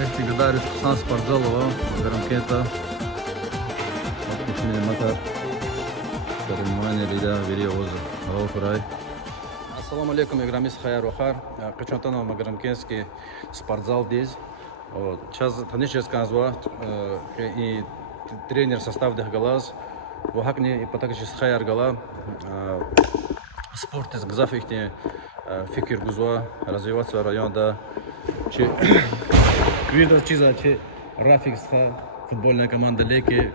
Ехте гадарис Хусан Спортзалова, Гарамкета. Отличный мотор. Соревнования лида Вериоз. Аллахурай. Ассаламу алейкум, играмис хайр вахар. Качантанов Магарамкенский спортзал здесь. Сейчас танишевская назва и тренер состав Дахгалаз. Вахакни и потакши хайр гала. Спорт из Гзафихни фикир гузва развиваться района. Видно чиза, че Рафикска, футбольная команда Леки,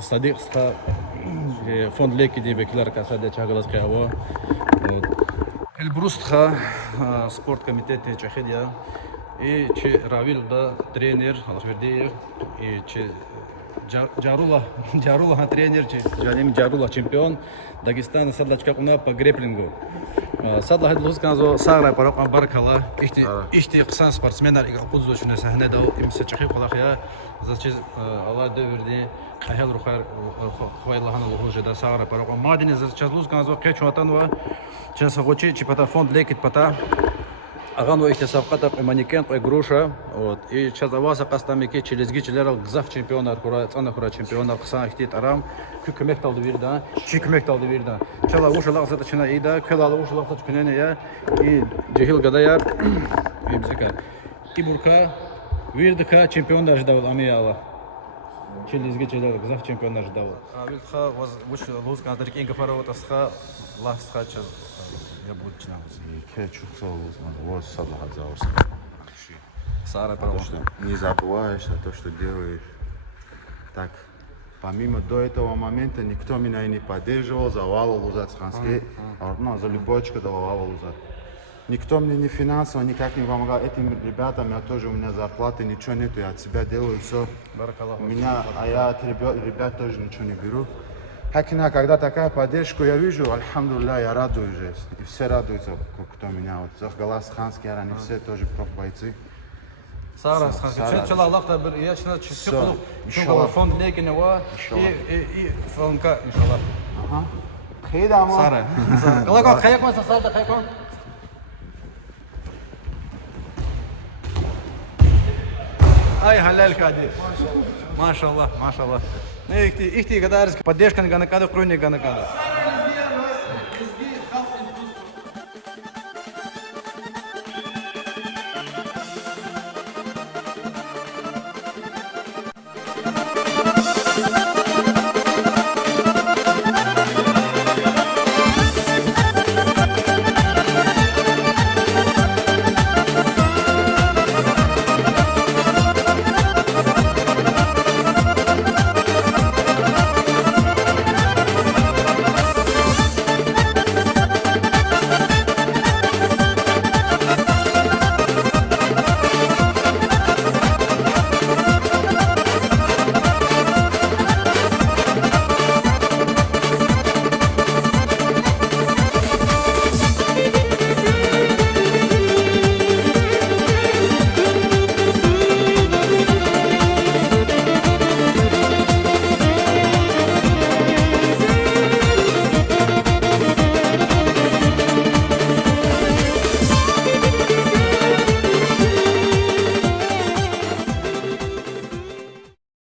Садикска, фонд Леки Дебеклар Касаде Чагалаская Ава, Эльбрустха, спорткомитет Чахидия, и че Равил да тренер Алхвердиев, и че Джарула тренер, че Джалим Джарула чемпион Дагестана Садлачка Куна по греплингу. Садла хедлуз канзо сагра парак баркала ихти қсан спортсмендар ига қузу шуна сахне да имса чахи қалахя за чиз алла дверди хахел рухар хвайлахан луху да сагра парак мадини за чазлуз канзо кечуатанва час гочи чипата фонд лекит пата агану ихти сабқата манекен груша вот и час аваса қастамики челезги челерал гзаф чемпионат хура цана хура чемпионат қсан ихти тарам küçük taldı virda, çiğ taldı virda. Çala uşalak zata çına ida, kelalı uşalak zata çkünene ya, i cehil gada ya, imzeka. İburka virdika çempionlar jdaval amiyala. Çelizge çeler gzaf çempionlar jdaval. Abilkha vaz vuş luz kandarik inga faravot asha lahsha çaz я буду чинаться. Кетчуп соус, вот салат заус. Сара право. Не забываешь о том, что делаешь. Так. Помимо до этого момента никто меня и не поддерживал, за Валу Лузацханский, за любовочку давал Валу Лузат. Никто мне не финансово никак не помогал. Этим ребятам я тоже, у меня зарплаты, ничего нету, я от себя делаю все. Я от ребят тоже ничего не беру. Хакина, когда такая поддержка я вижу, альхамдулилля, я радуюсь же. И все радуются, кто меня. Вот Захгалас Ханский, они все тоже профбойцы. Сара, чала Аллахта бир я чина чисто иншаллах фонд лекине ва и фонка иншаллах. Ага. Хейда ма. Сара. Калако хаякма сасада хаякма. Ай халяль кади. Машаллах, машаллах. Ихти гадарис поддержка на канада, кроме канада.